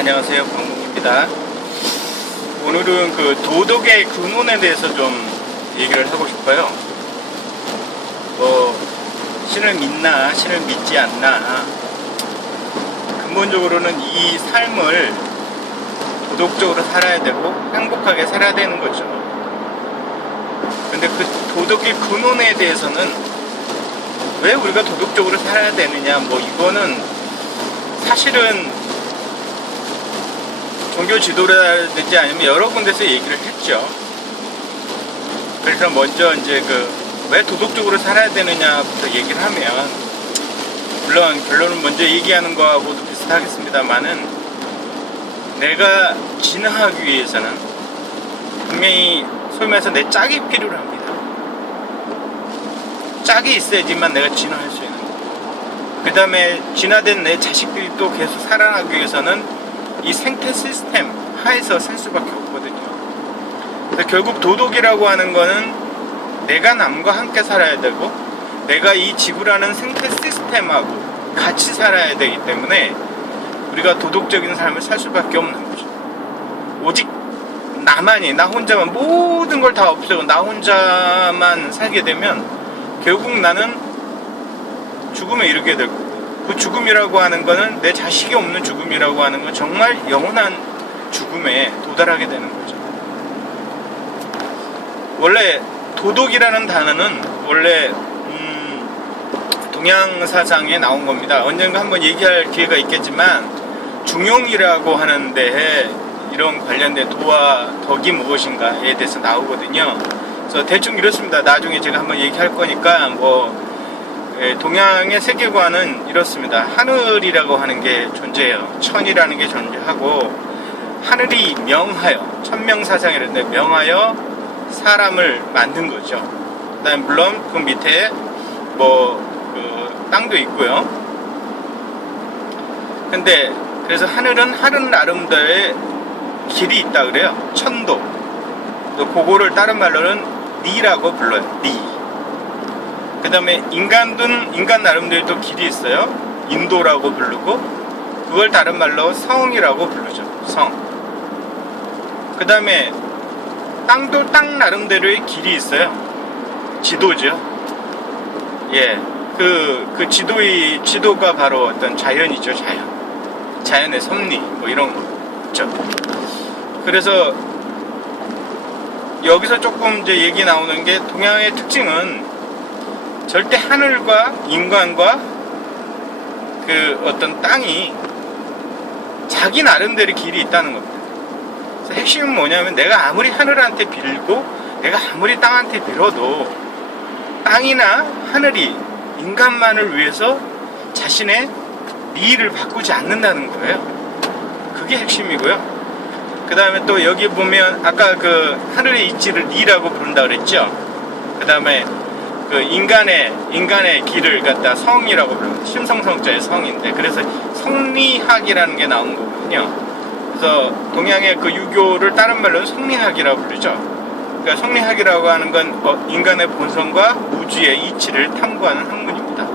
안녕하세요, 방국입니다. 오늘은 그 도덕의 근원에 대해서 좀 얘기를 하고 싶어요. 신을 믿나 신을 믿지 않나, 근본적으로는 이 삶을 도덕적으로 살아야 되고 행복하게 살아야 되는 거죠. 근데 그 도덕의 근원에 대해서는 왜 우리가 도덕적으로 살아야 되느냐, 이거는 사실은 종교 지도라든지 아니면 여러 군데서 얘기를 했죠. 그래서 먼저 이제 왜 도덕적으로 살아야 되느냐부터 얘기를 하면, 물론 결론은 먼저 얘기하는 거하고도 비슷하겠습니다만은, 내가 진화하기 위해서는 분명히 소위 말해서 내 짝이 필요합니다. 짝이 있어야지만 내가 진화할 수 있는 거고, 그 다음에 진화된 내 자식들이 또 계속 살아나기 위해서는 이 생태 시스템 하에서 살 수밖에 없거든요. 그래서 결국 도덕이라고 하는 거는 내가 남과 함께 살아야 되고, 내가 이 지구라는 생태 시스템하고 같이 살아야 되기 때문에 우리가 도덕적인 삶을 살 수밖에 없는 거죠. 오직 나 혼자만 모든 걸 다 없애고 나 혼자만 살게 되면 결국 나는 죽음에 이르게 될 거고, 그 죽음이라고 하는 거는 내 자식이 없는 죽음이라고 하는 건 정말 영원한 죽음에 도달하게 되는 거죠. 원래 도덕이라는 단어는 원래 동양 사상에 나온 겁니다. 언젠가 한번 얘기할 기회가 있겠지만, 중용이라고 하는데 이런 관련된 도와 덕이 무엇인가에 대해서 나오거든요. 그래서 대충 이렇습니다. 나중에 제가 한번 얘기할 거니까 동양의 세계관은 이렇습니다. 하늘이라고 하는 게 존재해요. 천이라는 게 존재하고, 하늘이 명하여, 천명사상이라는데 명하여 사람을 만든 거죠. 그 다음에 물론 그 밑에 땅도 있고요. 근데 그래서 하늘은 나름대로의 길이 있다 그래요. 천도. 또 그거를 다른 말로는 니라고 불러요. 니. 그 다음에 인간 나름대로 또 길이 있어요. 인도라고 부르고, 그걸 다른 말로 성이라고 부르죠. 성. 그 다음에 땅도 땅 나름대로의 길이 있어요. 지도죠. 예. 그 지도가 바로 어떤 자연이죠. 자연의 섭리, 이런 거죠. 그래서 여기서 조금 이제 얘기 나오는 게, 동양의 특징은 절대 하늘과 인간과 그 어떤 땅이 자기 나름대로 길이 있다는 겁니다. 그래서 핵심은 뭐냐면, 내가 아무리 하늘한테 빌고 내가 아무리 땅한테 빌어도 땅이나 하늘이 인간만을 위해서 자신의 미를 바꾸지 않는다는 거예요. 그게 핵심이고요. 그 다음에 또 여기 보면 아까 그 하늘의 이치를 니라고 부른다 그랬죠. 그 다음에 그 인간의 길을 갖다 성이라고 부릅니다. 심성성자의 성인데, 그래서 성리학이라는 게 나온 거거든요. 그래서 동양의 그 유교를 다른 말로는 성리학이라고 부르죠. 그러니까 성리학이라고 하는 건 인간의 본성과 우주의 이치를 탐구하는 학문입니다.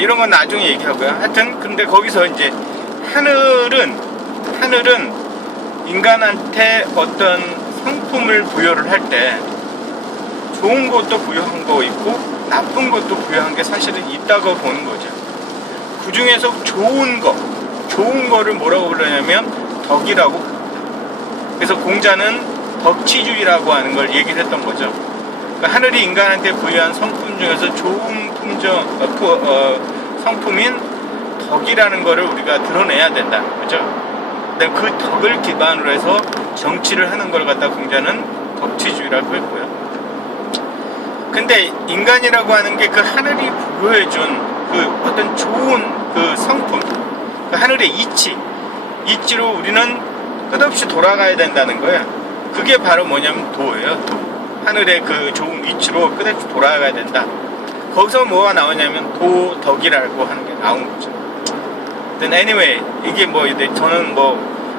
이런 건 나중에 얘기하고요. 하여튼 근데 거기서 이제 하늘은 인간한테 어떤 성품을 부여를 할 때 좋은 것도 부여한 거 있고 나쁜 것도 부여한 게 사실은 있다고 보는 거죠. 그 중에서 좋은 거를 뭐라고 부르냐면 덕이라고 부릅니다. 그래서 공자는 덕치주의라고 하는 걸 얘기를 했던 거죠. 그러니까 하늘이 인간한테 부여한 성품 중에서 좋은 성품인 덕이라는 거를 우리가 드러내야 된다, 그죠? 근데 그 덕을 기반으로 해서 정치를 하는 걸 갖다 공자는 덕치주의라고 했고요. 근데 인간이라고 하는 게 그 하늘이 부여해준 그 어떤 좋은 그 성품, 그 하늘의 이치로 우리는 끝없이 돌아가야 된다는 거예요. 그게 바로 뭐냐면 도예요. 도. 하늘의 그 좋은 이치로 끝없이 돌아가야 된다. 거기서 뭐가 나오냐면 도덕이라고 하는 게 나온 거죠. anyway, 이게 저는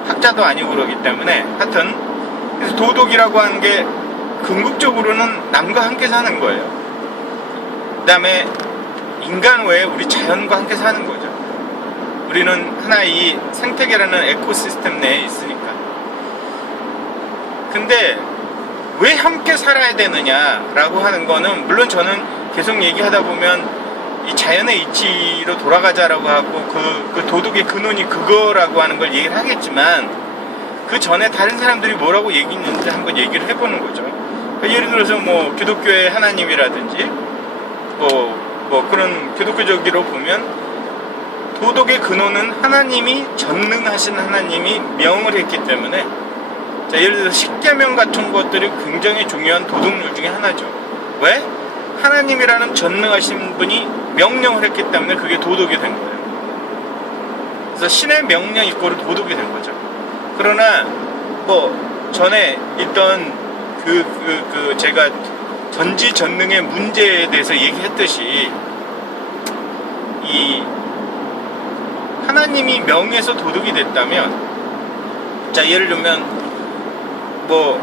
학자도 아니고 그러기 때문에, 하여튼 그래서 도덕이라고 하는 게 궁극적으로는 남과 함께 사는 거예요. 그 다음에 인간 외에 우리 자연과 함께 사는 거죠. 우리는 하나의 이 생태계라는 에코시스템 내에 있으니까. 근데 왜 함께 살아야 되느냐라고 하는 거는, 물론 저는 계속 얘기하다 보면 이 자연의 이치로 돌아가자라고 하고 그 도덕의 근원이 그거라고 하는 걸 얘기를 하겠지만, 그 전에 다른 사람들이 뭐라고 얘기했는지 한번 얘기를 해보는 거죠. 그러니까 예를 들어서 뭐 기독교의 하나님이라든지 뭐 그런 기독교적으로 보면 도덕의 근원은 하나님이 전능하신 하나님이 명을 했기 때문에, 자, 예를 들어서 십계명 같은 것들이 굉장히 중요한 도덕률 중에 하나죠. 왜? 하나님이라는 전능하신 분이 명령을 했기 때문에 그게 도덕이 된 거예요. 그래서 신의 명령 이꼬르 도덕이 된 거죠. 그러나 뭐 전에 있던 제가 전지전능의 문제에 대해서 얘기했듯이, 이 하나님이 명해서 도덕이 됐다면, 자, 예를 들면 뭐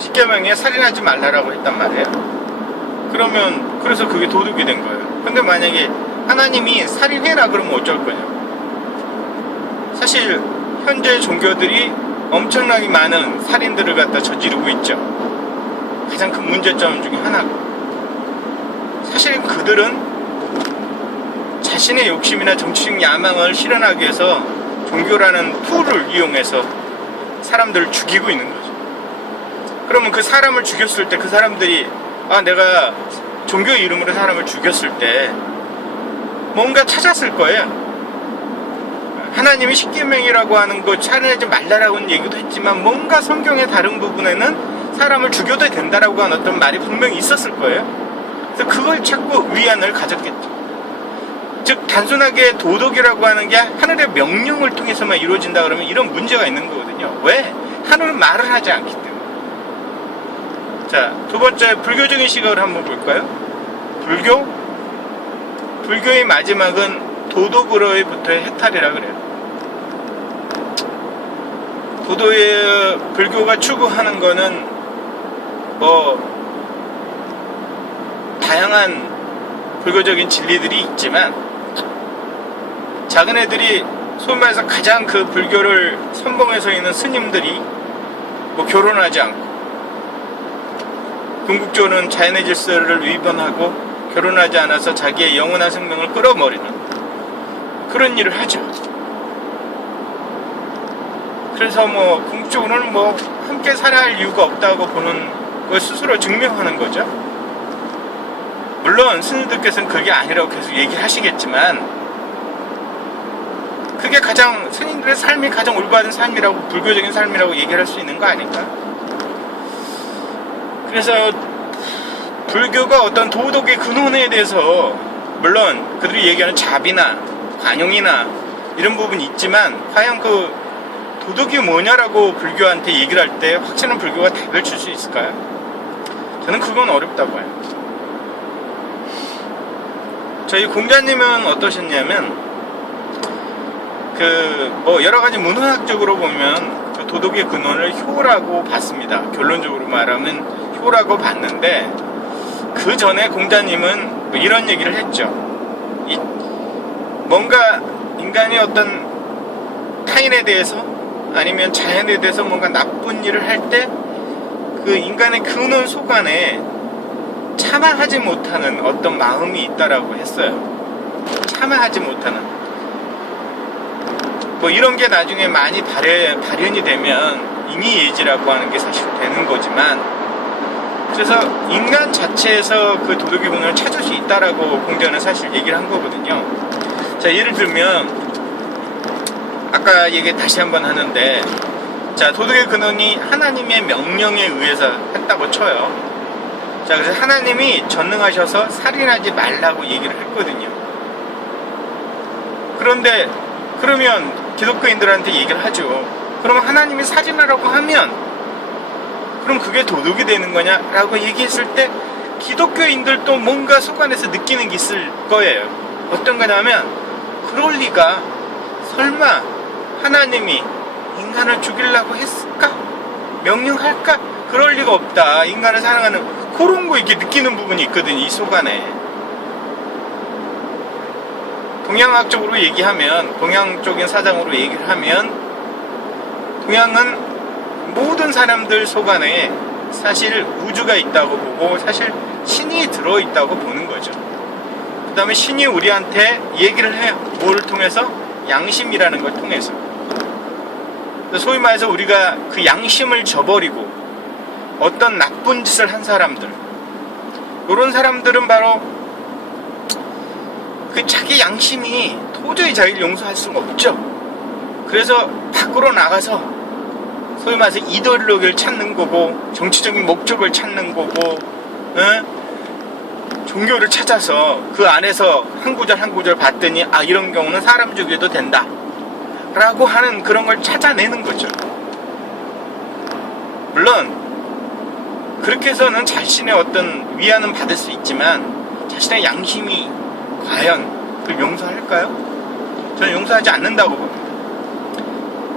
십계명에 살인하지 말라라고 했단 말이에요. 그러면 그래서 그게 도덕이 된 거예요. 근데 만약에 하나님이 살인해라 그러면 어쩔 거냐. 사실 현재 종교들이 엄청나게 많은 살인들을 갖다 저지르고 있죠. 가장 큰 문제점 중에 하나가, 사실 그들은 자신의 욕심이나 정치적 야망을 실현하기 위해서 종교라는 툴을 이용해서 사람들을 죽이고 있는 거죠. 그러면 그 사람을 죽였을 때 그 사람들이, 아, 내가 종교 이름으로 사람을 죽였을 때 뭔가 찾았을 거예요. 하나님이 십계명이라고 하는 거 살인하지 말라라고는 얘기도 했지만, 뭔가 성경의 다른 부분에는 사람을 죽여도 된다라고 하는 어떤 말이 분명히 있었을 거예요. 그래서 그걸 찾고 위안을 가졌겠죠. 즉, 단순하게 도덕이라고 하는 게 하늘의 명령을 통해서만 이루어진다 그러면 이런 문제가 있는 거거든요. 왜? 하늘은 말을 하지 않기 때문에. 자, 두 번째, 불교적인 시각을 한번 볼까요? 불교의 마지막은 도덕으로부터의 해탈이라 그래요. 불교가 추구하는 거는 뭐 다양한 불교적인 진리들이 있지만, 작은 애들이 소위 말해서 가장 그 불교를 선봉해서 있는 스님들이 뭐 결혼하지 않고, 궁극적으로는 자연의 질서를 위반하고 결혼하지 않아서 자기의 영원한 생명을 끌어버리는 그런 일을 하죠. 그래서 뭐 궁극적으로는 뭐 함께 살아야 할 이유가 없다고 보는 걸 스스로 증명하는 거죠. 물론 스님들께서는 그게 아니라고 계속 얘기하시겠지만, 그게 가장 스님들의 삶이 가장 올바른 삶이라고, 불교적인 삶이라고 얘기할 수 있는 거 아닐까? 그래서 불교가 어떤 도덕의 근원에 대해서, 물론 그들이 얘기하는 자비나 관용이나 이런 부분이 있지만, 과연 그 도덕이 뭐냐라고 불교한테 얘기를 할 때 확실한 불교가 답을 줄 수 있을까요? 저는 그건 어렵다고 해요. 저희 공자님은 어떠셨냐면, 뭐 여러가지 문화학적으로 보면 그 도덕의 근원을 효라고 봤습니다. 결론적으로 말하면 효라고 봤는데, 그 전에 공자님은 뭐 이런 얘기를 했죠. 뭔가 인간이 어떤 타인에 대해서 아니면 자연에 대해서 뭔가 나쁜 일을 할 때 그 인간의 근원 속 안에 참아하지 못하는 어떤 마음이 있다라고 했어요. 참아하지 못하는, 뭐 이런 게 나중에 많이 발현이 되면 인의예지라고 하는 게 사실 되는 거지만, 그래서 인간 자체에서 그 도덕의 근원을 찾을 수 있다라고 공자는 사실 얘기를 한 거거든요. 자, 예를 들면 아까 얘기 다시 한번 하는데, 자, 도덕의 근원이 하나님의 명령에 의해서 했다고 쳐요. 자, 그래서 하나님이 전능하셔서 살인하지 말라고 얘기를 했거든요. 그러면 기독교인들한테 얘기를 하죠. 그러면 하나님이 살인하라고 하면 그럼 그게 도덕이 되는 거냐라고 얘기했을 때, 기독교인들도 뭔가 속안에서 느끼는 게 있을 거예요. 어떤 거냐면, 그럴 리가, 설마 하나님이 인간을 죽이려고 했을까? 명령할까? 그럴 리가 없다. 인간을 사랑하는 그런 거 이렇게 느끼는 부분이 있거든요, 이 속안에. 동양학적으로 얘기하면, 동양적인 사상으로 얘기를 하면, 동양은 모든 사람들 속안에 사실 우주가 있다고 보고 사실 신이 들어있다고 보는 거죠. 그 다음에 신이 우리한테 얘기를 해요. 뭐를 통해서? 양심이라는 걸 통해서. 소위 말해서 우리가 그 양심을 저버리고 어떤 나쁜 짓을 한 사람들, 이런 사람들은 바로 그 자기 양심이 도저히 자기를 용서할 수가 없죠. 그래서 밖으로 나가서 소위 말해서 이데올로기를 찾는 거고, 정치적인 목적을 찾는 거고, 종교를 찾아서 그 안에서 한 구절 한 구절 봤더니 아, 이런 경우는 사람 죽여도 된다 라고 하는 그런 걸 찾아내는 거죠. 물론 그렇게 해서는 자신의 어떤 위안은 받을 수 있지만 자신의 양심이 과연 그걸 용서할까요? 저는 용서하지 않는다고 봅니다.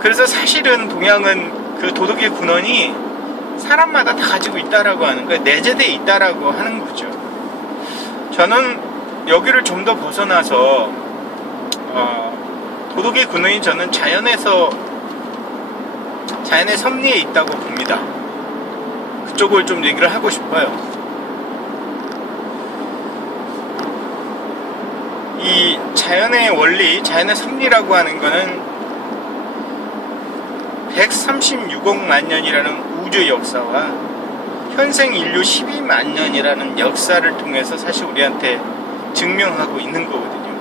그래서 사실은 동양은 그 도덕의 근원이 사람마다 다 가지고 있다라고 하는 거예요. 내재되어 있다라고 하는 거죠. 저는 여기를 좀 더 벗어나서 도덕의 근원이 저는 자연의 섭리에 있다고 봅니다. 그쪽을 좀 얘기를 하고 싶어요. 이 자연의 원리, 자연의 섭리라고 하는 거는 136억 년이라는 우주 역사와 현생 인류 12만 년이라는 역사를 통해서 사실 우리한테 증명하고 있는 거거든요.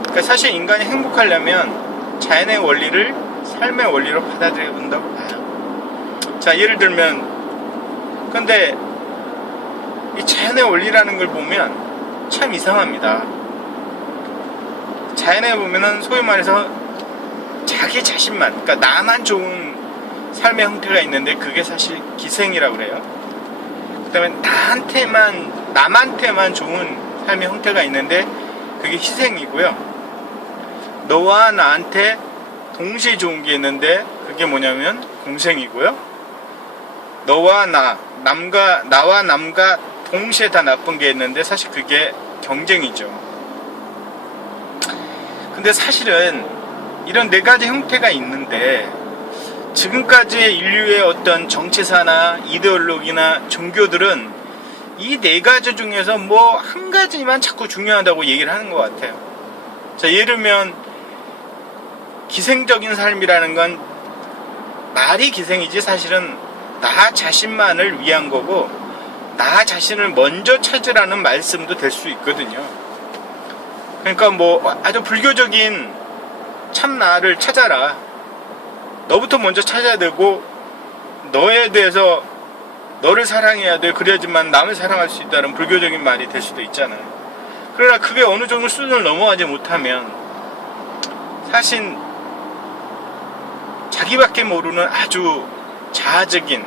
그러니까 사실 인간이 행복하려면 자연의 원리를 삶의 원리로 받아들여 본다고 봐요. 자, 예를 들면, 근데 이 자연의 원리라는 걸 보면 참 이상합니다. 자연에 보면은 소위 말해서 자기 자신만, 그러니까 나만 좋은 삶의 형태가 있는데 그게 사실 기생이라고 그래요. 그 다음에 남한테만 좋은 삶의 형태가 있는데 그게 희생이고요. 너와 나한테 동시에 좋은 게 있는데 그게 뭐냐면 공생이고요. 나와 남과 동시에 다 나쁜 게 있는데 사실 그게 경쟁이죠. 근데 사실은 이런 네 가지 형태가 있는데 지금까지의 인류의 어떤 정치사나 이데올로기나 종교들은 이 네 가지 중에서 뭐 한 가지만 자꾸 중요하다고 얘기를 하는 것 같아요. 자, 예를 들면 기생적인 삶이라는 건 말이 기생이지 사실은 나 자신만을 위한 거고 나 자신을 먼저 찾으라는 말씀도 될 수 있거든요. 그러니까 뭐 아주 불교적인 참 나를 찾아라. 너부터 먼저 찾아야 되고 너에 대해서 너를 사랑해야 돼. 그래야지만 남을 사랑할 수 있다는 불교적인 말이 될 수도 있잖아요. 그러나 그게 어느 정도 수준을 넘어가지 못하면 사실 자기밖에 모르는 아주 자아적인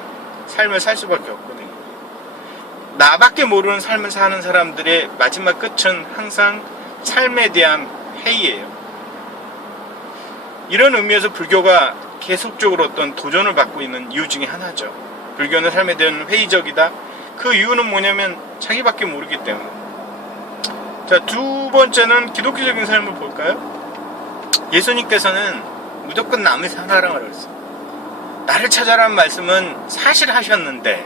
삶을 살 수밖에 없거든요. 나밖에 모르는 삶을 사는 사람들의 마지막 끝은 항상 삶에 대한 회의예요. 이런 의미에서 불교가 계속적으로 어떤 도전을 받고 있는 이유 중에 하나죠. 불교는 삶에 대한 회의적이다. 그 이유는 뭐냐면 자기밖에 모르기 때문에. 자, 두 번째는 기독교적인 삶을 볼까요? 예수님께서는 무조건 남을 사랑하라고 그랬어요. 나를 찾아라는 말씀은 사실 하셨는데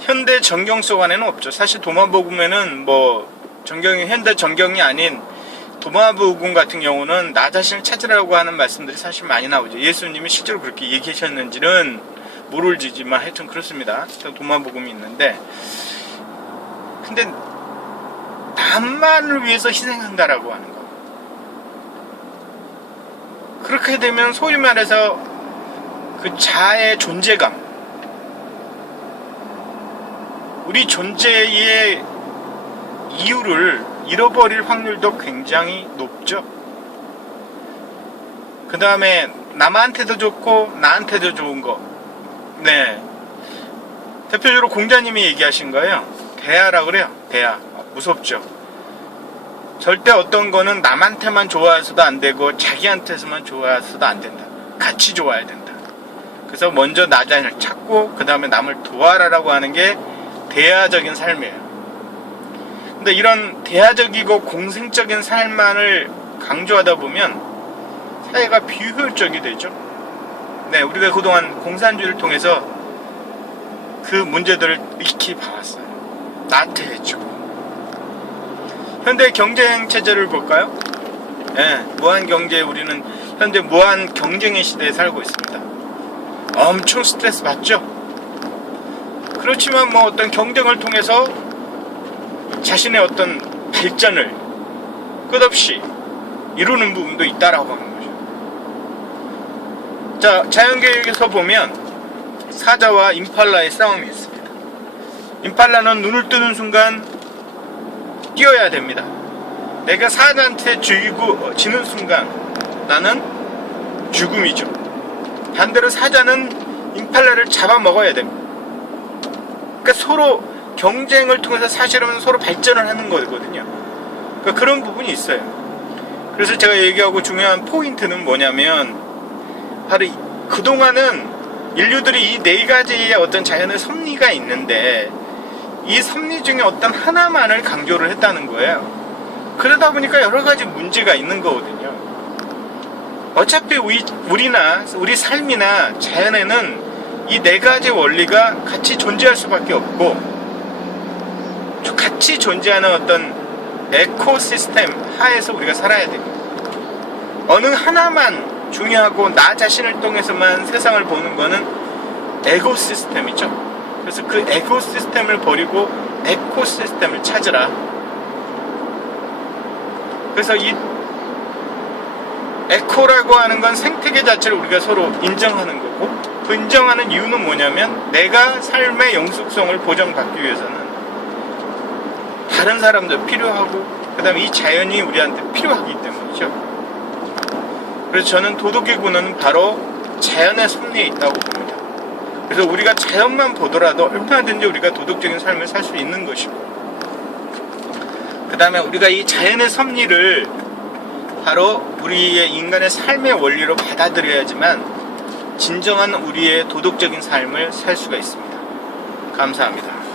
현대 정경 속 안에는 없죠. 사실 도마복음에는 뭐 현대 정경이 아닌 도마복음 같은 경우는 나 자신을 찾으라고 하는 말씀들이 사실 많이 나오죠. 예수님이 실제로 그렇게 얘기하셨는지는 모를지만 하여튼 그렇습니다. 도마복음이 있는데 근데 남만을 위해서 희생한다라고 하는 거. 그렇게 되면 소위 말해서 그 자아의 존재감, 우리 존재의 이유를 잃어버릴 확률도 굉장히 높죠. 그 다음에 남한테도 좋고 나한테도 좋은 거. 네. 대표적으로 공자님이 얘기하신 거예요. 대하라고 그래요. 대하. 무섭죠. 절대 어떤 거는 남한테만 좋아해서도 안 되고 자기한테서만 좋아해서도 안 된다. 같이 좋아야 된다. 그래서 먼저 나 자신을 찾고 그 다음에 남을 도와라라고 하는 게 대하적인 삶이에요. 근데 이런 대화적이고 공생적인 삶만을 강조하다 보면 사회가 비효율적이 되죠. 네, 우리가 그동안 공산주의를 통해서 그 문제들을 익히 봐왔어요. 나태해지고. 현대 경쟁 체제를 볼까요? 네, 무한 경제, 우리는 현재 무한 경쟁의 시대에 살고 있습니다. 엄청 스트레스 받죠? 그렇지만 뭐 어떤 경쟁을 통해서 자신의 어떤 발전을 끝없이 이루는 부분도 있다라고 하는 거죠. 자, 자연계획에서 보면 사자와 임팔라의 싸움이 있습니다. 임팔라는 눈을 뜨는 순간 뛰어야 됩니다. 내가 사자한테 지는 순간 나는 죽음이죠. 반대로 사자는 임팔라를 잡아먹어야 됩니다. 그러니까 서로 경쟁을 통해서 사실은 서로 발전을 하는 거거든요. 그러니까 그런 부분이 있어요. 그래서 제가 얘기하고 중요한 포인트는 뭐냐면 바로 그동안은 인류들이 이 네 가지의 어떤 자연의 섭리가 있는데 이 섭리 중에 어떤 하나만을 강조를 했다는 거예요. 그러다 보니까 여러 가지 문제가 있는 거거든요. 어차피 우리 삶이나 자연에는 이 네 가지 원리가 같이 존재할 수밖에 없고 같이 존재하는 어떤 에코시스템 하에서 우리가 살아야 됩니다. 어느 하나만 중요하고 나 자신을 통해서만 세상을 보는 거는 에고시스템이죠. 그래서 그 에고시스템을 버리고 에코시스템을 찾으라. 그래서 이 에코라고 하는 건 생태계 자체를 우리가 서로 인정하는 거고, 그 인정하는 이유는 뭐냐면 내가 삶의 영속성을 보장받기 위해서는 다른 사람도 필요하고 그 다음에 이 자연이 우리한테 필요하기 때문이죠. 그래서 저는 도덕의 근원은 바로 자연의 섭리에 있다고 봅니다. 그래서 우리가 자연만 보더라도 얼마든지 우리가 도덕적인 삶을 살 수 있는 것이고, 그 다음에 우리가 이 자연의 섭리를 바로 우리의 인간의 삶의 원리로 받아들여야지만 진정한 우리의 도덕적인 삶을 살 수가 있습니다. 감사합니다.